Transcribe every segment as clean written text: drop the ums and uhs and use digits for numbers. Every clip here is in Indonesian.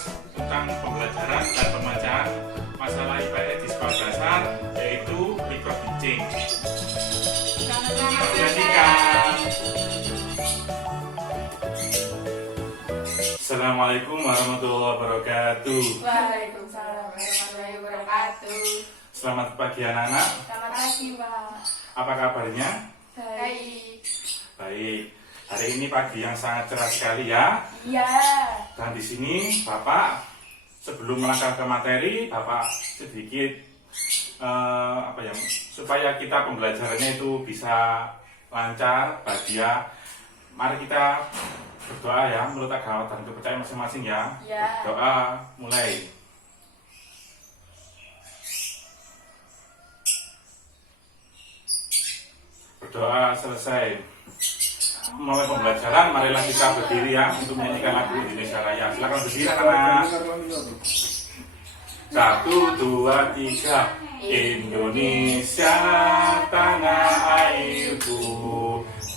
membahas tentang pembelajaran dan pembacaan masalah IPS di sekolah dasar, yaitu microteaching. Perhatikan. Assalamualaikum warahmatullahi wabarakatuh. Waalaikumsalam warahmatullahi wabarakatuh. Selamat pagi anak-anak. Selamat pagi, Pak. Apa kabarnya? Baik. Baik. Hari ini pagi yang sangat cerah sekali ya. Iya. Dan di sini Bapak sebelum melangkah ke materi, Bapak sedikit supaya kita pembelajarannya itu bisa lancar, bahagia. Mari kita berdoa ya menurut agama dan kepercayaan masing-masing ya. Ya. Doa mulai. Berdoa selesai. Mulai pembelajaran, marilah kita berdiri ya untuk menyanyikan lagu Indonesia Raya. Silakan berdiri anak-anak. 1, 2, 3. Indonesia tanah airku,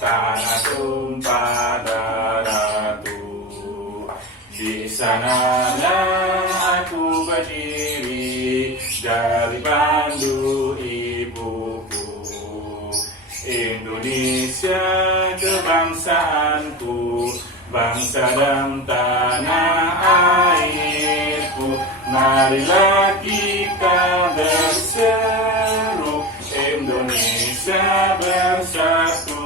tanah tumpah darahku. Di sanalah aku berdiri dari pandu ibuku. Indonesia kebangsaanku, bangsa dan tanah airku. Marilah kita berseru, Indonesia bersatu.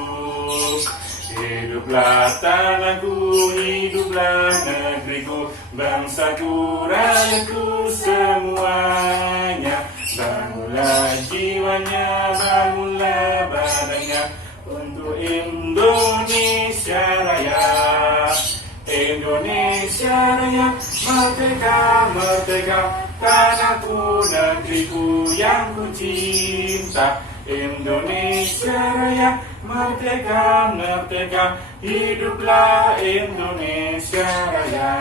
Hiduplah tanahku, hiduplah negeriku, bangsaku, rakyatku semuanya. Bangunlah jiwanya, bangunlah badannya untuk Indonesia Raya. Indonesia Raya, merdeka, merdeka, tanahku, negeriku yang ku cinta. Indonesia Raya, merdeka, merdeka, hiduplah Indonesia Raya.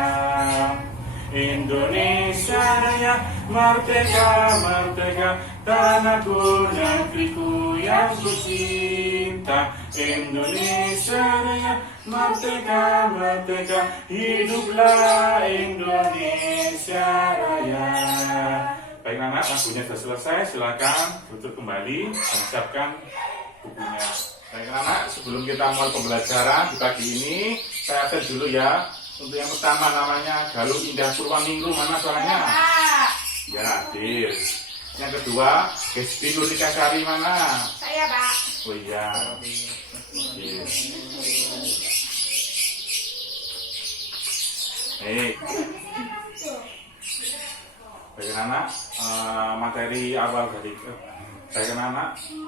Indonesia Raya, merdeka, merdeka, tanahku, negeriku yang ku cinta. Indonesia Raya, merdeka, merdeka, hiduplah Indonesia Raya. Baik anak, lagunya sudah selesai, silakan tutup kembali dan siapkan bukunya. Baik anak, sebelum kita mulai pembelajaran di pagi ini, saya akan dulu ya. Untuk yang pertama namanya Galuh Indah Purwaminggu, mana suaranya? Pak. Ya, hadir. Yang kedua, Hesti Nurika Sari, mana? Saya, Pak. Oh iya. Yes. Baik anak,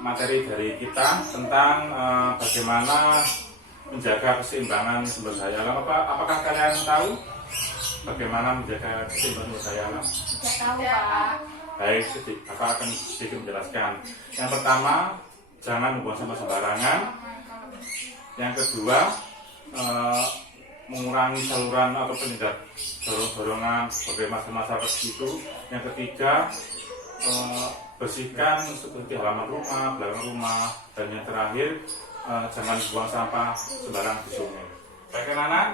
materi dari kita tentang bagaimana menjaga keseimbangan sumber daya alam. Apakah kalian tahu bagaimana menjaga keseimbangan sumber daya alam? Tidak tahu, Pak. Baik, Bapak akan sedikit menjelaskan. Yang pertama, jangan membuang sampah sembarangan. Yang kedua, mengurangi saluran atau penyedot dorongan sebagai masa-masa itu. Yang ketiga, bersihkan seperti halaman rumah, belakang rumah, dan yang terakhir, jangan buang sampah sembarang di sungai. Baik anak,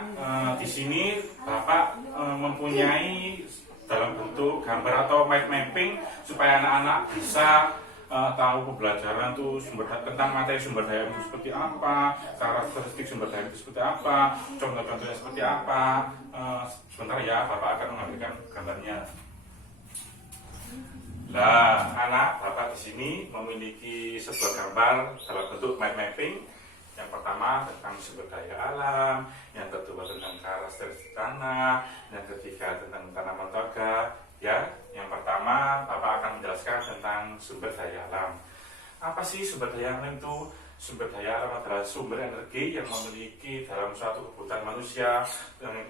di sini Bapak mempunyai dalam bentuk gambar atau mind mapping supaya anak-anak bisa tahu pembelajaran itu tentang materi sumber daya itu seperti apa, karakteristik sumber daya itu seperti apa, contoh-contohnya seperti apa. Sebentar ya, Bapak akan mengambilkan gambarnya. Nah, anak, Bapak di sini memiliki sebuah gambar dalam bentuk mind mapping. Yang pertama tentang sumber daya alam, yang kedua tentang karakteristik tanah, yang ketiga tentang tanaman toga. Ya, yang pertama Bapak akan menjelaskan tentang sumber daya alam. Apa sih sumber daya alam itu? Sumber daya alam adalah sumber energi yang memiliki dalam suatu kebutuhan manusia.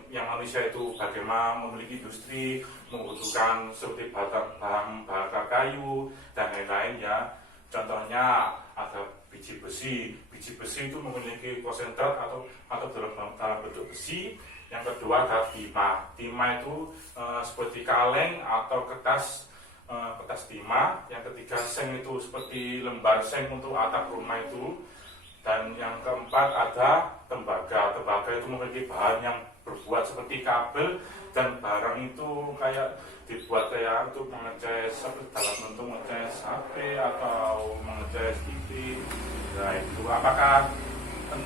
Yang manusia itu bagaimana memiliki industri, membutuhkan seperti bahan bakar kayu dan lain-lain ya. Contohnya ada biji besi. Biji besi itu memiliki konsentrat atau dalam bentuk besi. Yang kedua ada timah. Timah itu seperti kaleng atau kertas timah. Yang ketiga seng itu seperti lembar seng untuk atap rumah itu. Dan yang keempat ada tembaga. Tembaga itu memiliki bahan yang berbuat seperti kabel dan barang itu kayak dibuat kayak untuk mengecas dalam bentuk mengecas HP atau mengecas TV. Nah itu apakah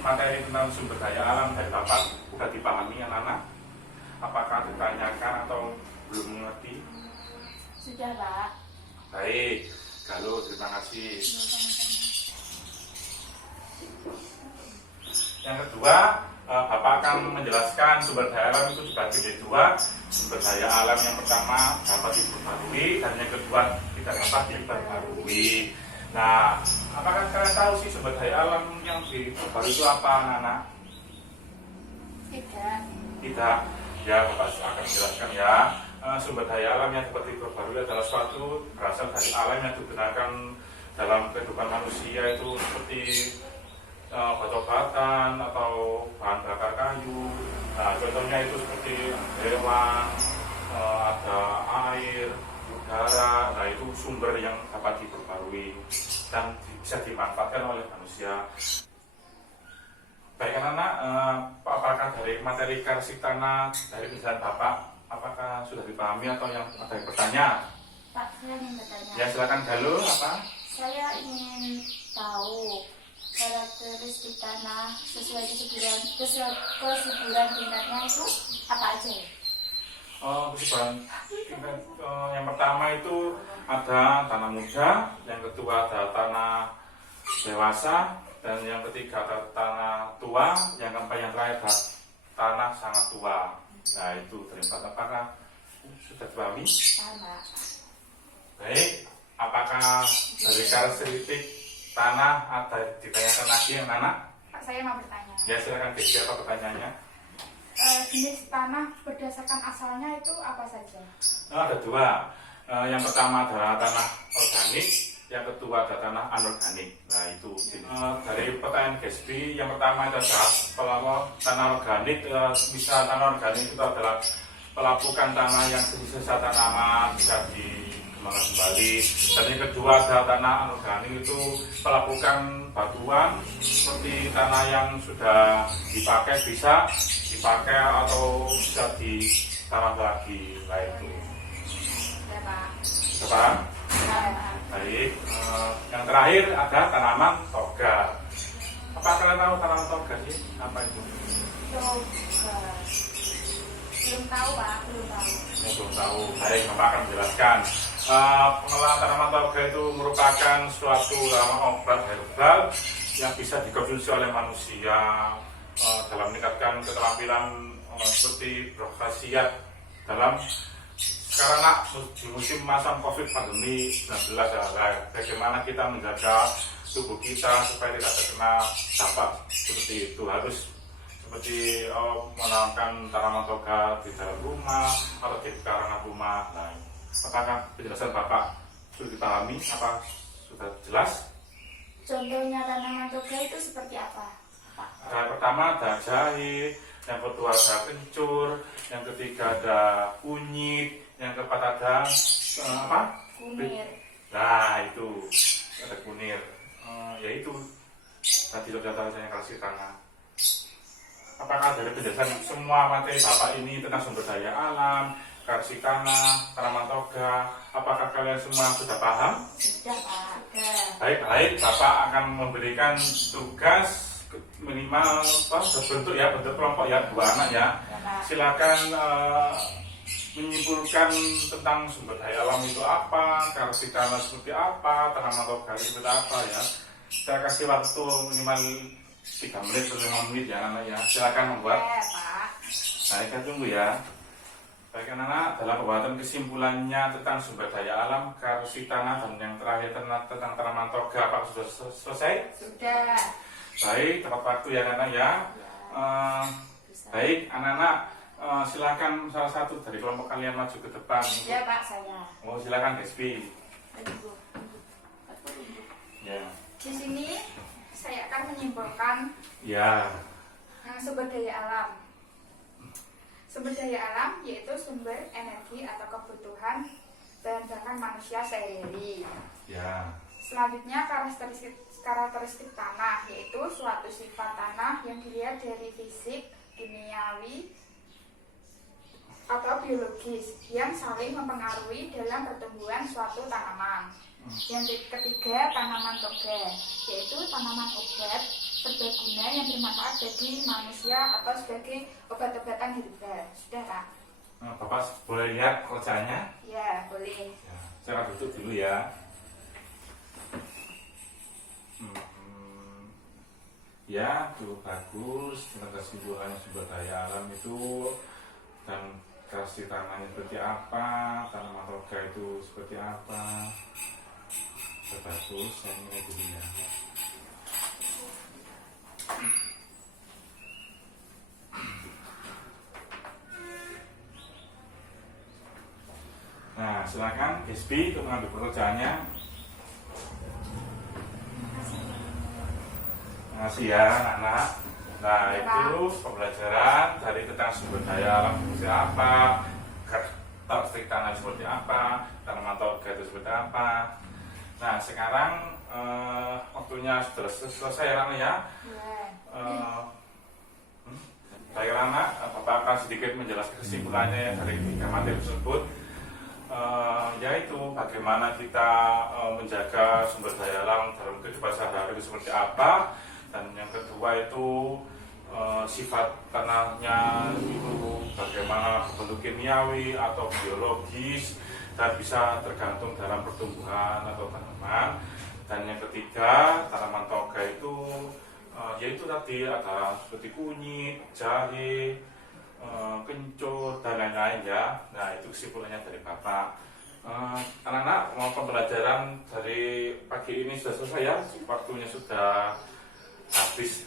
materi tentang sumber daya alam dari Bapak sudah dipahami anak-anak? Apakah ditanyakan atau belum mengerti? Sudah, Pak. Baik, Galuh, terima kasih. Yang kedua, Bapak akan menjelaskan sumber daya alam itu dibagi menjadi dua. Sumber daya alam yang pertama dapat diperbarui dan yang kedua tidak dapat diperbarui. Nah, apakah kalian tahu sih sumber daya alam yang diperbarui itu apa, anak-anak? Tidak. Tidak. Ya, Bapak akan menjelaskan ya. Sumber daya alam yang dapat diperbarui adalah suatu berasal dari alam yang digunakan dalam kehidupan manusia itu seperti batu-batan atau bahan bakar kayu. Nah, contohnya itu seperti hewan, ada air, udara. Nah, itu sumber yang dapat diperbarui dan bisa dimanfaatkan oleh manusia. Baik anak-anak, apakah dari materi karsik tanah dari penjelasan Bapak, apakah sudah dipahami atau yang ada yang bertanya? Pak, saya ingin bertanya. Ya silakan Galuh, apa? Saya ingin tahu karakteristik tanah sesuai kesuburan tingkatnya itu apa aja? Kesuburan tingkat yang pertama itu ada tanah muda, yang kedua ada tanah dewasa, dan yang ketiga ada tanah tua, yang keempat yang terakhir ada tanah sangat tua. Nah itu dari empat, apakah sudah dipahami? Tanah. Baik, apakah dari karakteristik tanah ada ditanyakan lagi yang anak? Pak, saya mau bertanya. Ya silakan Desi, apa pertanyaannya? Jenis tanah berdasarkan asalnya itu apa saja? Ada dua. Yang pertama adalah tanah organik, yang kedua adalah tanah anorganik. Nah itu dari pertanyaan Gesbi, yang pertama adalah tanah organik. Bisa tanah organik itu adalah pelapukan tanah yang sisa tanaman bisa dikembangkan kembali. Dan yang kedua adalah tanah anorganik itu pelapukan batuan seperti tanah yang sudah dipakai bisa dipakai atau bisa ditanam lagi. Nah itu. Ya, Pak. Apa? Ya, Pak. Baik, yang terakhir ada tanaman toga. Apa kalian tahu tanaman toga sih? Apa itu? Toga. Belum tahu, Pak. Belum tahu. Belum tahu. Baik, Bapak akan menjelaskan. Pengolahan tanaman toga itu merupakan suatu tanaman obat herbal yang bisa dikonsumsi oleh manusia dalam meningkatkan keterampilan seperti berkhasiat dalam karena di musim masa COVID pandemi 19 bagaimana kita menjaga tubuh kita supaya tidak terkena dampak seperti itu, harus seperti menanamkan tanaman toga di dalam rumah atau di karangan rumah. Nah, apakah penjelasan Bapak sudah dipahami? Apa sudah jelas? Contohnya tanaman toga itu seperti apa, Pak? Yang pertama ada jahe, yang kedua ada kencur, yang ketiga ada kunyit, yang keempat ada apa? Kunir. Nah itu ada kunir. Yaitu tadi sudah saya kasih tanah. Apakah dari penjelasan semua materi Bapak ini tentang sumber daya alam, karsi tanah, tanaman toga, apakah kalian semua sudah paham? Sudah, Pak. Sudah. Baik, Bapak akan memberikan tugas minimal bentuk ya, bentuk kelompok ya, 2 anak ya. Ya, Pak. Silakan menyimpulkan tentang sumber daya alam itu apa, karsi tanah seperti apa, tanaman toga seperti apa ya. Saya kasih waktu minimal 3 menit atau 5 menit ya anak ya. Silakan membuat. Ya, Pak. Baik, kita tunggu ya. Baik anak-anak, dalam pembuatan kesimpulannya tentang sumber daya alam, karsi tanah, dan yang terakhir tentang tanaman toga, apa sudah selesai? Sudah. Baik, tepat waktu ya anak-anak ya. Bisa. Baik, anak-anak, silakan salah satu dari kelompok kalian maju ke depan. Ya, Pak, saya. Oh, silakan Despi. Tunggu. Ya. Di sini saya akan menyimpulkan Ya. sumber daya alam. Sumber daya alam yaitu sumber energi atau kebutuhan bahan bakar manusia sehari-hari. Ya. Selanjutnya karakteristik tanah yaitu suatu sifat tanah yang dilihat dari fisik, kimiawi, atau biologis yang saling mempengaruhi dalam pertumbuhan suatu tanaman. Yang ketiga, tanaman toga, yaitu tanaman obat serbaguna yang bermanfaat bagi manusia atau sebagai obat-obatan herbal. Sudah, Kak? Bapak boleh lihat kerjanya? Ya, boleh. Ya, saya duduk dulu ya. Ya, tuh bagus. Tentang kesimpulannya sumber daya alam itu dan kasih tanahnya seperti apa, tanaman toga itu seperti apa. Bagus, saya mulai dulu ya. Nah, silakan SB untuk mengambil pekerjaannya. Terima kasih ya anak-anak. Nah, itu pembelajaran dari tentang sumber daya alam seperti apa, karakteristik tanah seperti apa, tanaman toga itu seperti apa. Nah, sekarang waktunya sudah selesai ya, ya. Baik anak, Bapak akan sedikit menjelaskan kesimpulannya dari tiga materi tersebut. Yaitu bagaimana kita menjaga sumber daya alam dalam kehidupan sehari-hari itu seperti apa, dan yang kedua itu sifat tanahnya itu bagaimana bentuk kimiawi atau biologis dan bisa tergantung dalam pertumbuhan atau tanaman. Dan yang ketiga, tanaman toga itu yaitu tadi ada seperti kunyit, jahe, kencur dan lain-lain ya. Nah, itu kesimpulannya dari Bapak. Anak-anak, mau pembelajaran dari pagi ini sudah selesai ya, waktunya sudah habis.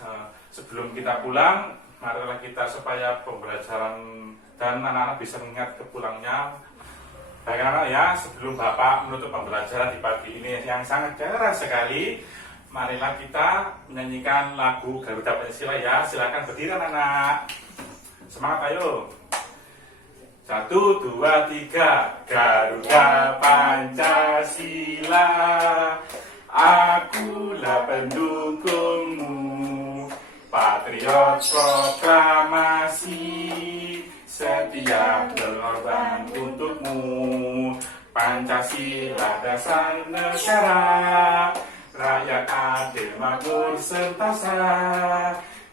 Sebelum kita pulang, marilah kita supaya pembelajaran dan anak-anak bisa mengingat ke pulangnya. Baik anak-anak ya, sebelum Bapak menutup pembelajaran di pagi ini yang sangat deras sekali, marilah kita menyanyikan lagu Garuda Pancasila ya. Silakan berdiri anak-anak. Semangat ayo. 1, 2, 3. Garuda Pancasila, akulah pendukungmu, patriot proklamasi, setia berkorban untukmu. Pancasila dasar negara, rakyat adil makmur sentosa,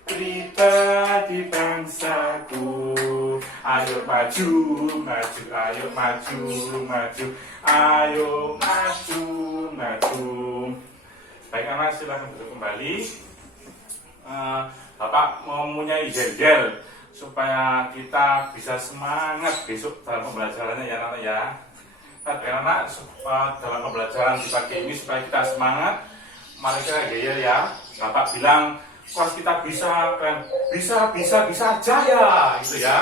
pribadi bangsaku. Ayo maju, maju, ayo maju, maju, ayo maju, maju. Baik anak, silakan duduk kembali. Bapak mempunyai gel-gel supaya kita bisa semangat besok dalam pembelajarannya ya anak ya. Baik anak, dalam pembelajaran di pagi ini supaya kita semangat, mari kita gel ya. Bapak bilang kelas kita bisa kan, bisa jaya gitu ya.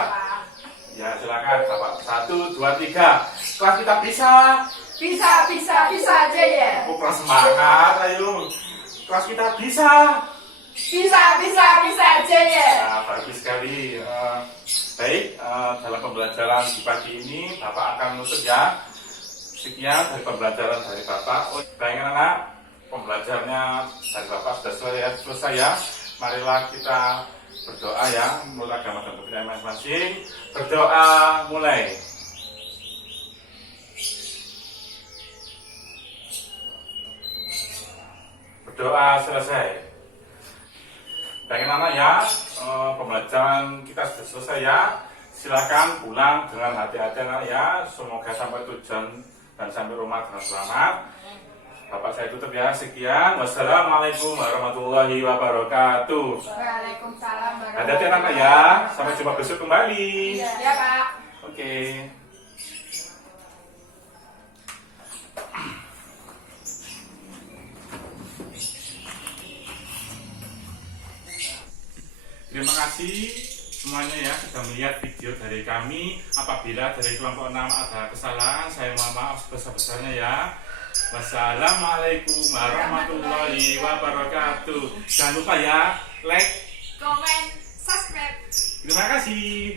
Ya silakan Bapak. 1, 2, 3. Kelas kita bisa jaya. Oh, kelas semangat ayo. Kelas kita bisa jaya. Nah, bagus sekali. Baik, dalam pembelajaran di pagi ini Bapak akan menutup ya. Sekian dari pembelajaran dari Bapak. Baik anak, pembelajarannya dari Bapak sudah selesai ya. Marilah kita berdoa ya, menurut agama dan kepercayaan masing-masing. Berdoa mulai. Berdoa selesai. Baik anak ya, pembelajaran kita sudah selesai ya. Silakan pulang dengan hati-hati anak ya. Semoga sampai tujuan dan sampai rumah dengan selamat. Bapak saya tutup ya. Sekian. Wassalamualaikum warahmatullahi wabarakatuh. Waalaikumsalam warahmatullahi Hati-hati anak ya. Sampai jumpa besok kembali. Ya, Pak. Oke. Terima kasih semuanya ya sudah melihat video dari kami. Apabila dari kelompok 6 ada kesalahan, saya mohon maaf sebesar-besarnya ya. Wassalamualaikum warahmatullahi wabarakatuh. Jangan lupa ya, like, Komen, subscribe. terima kasih.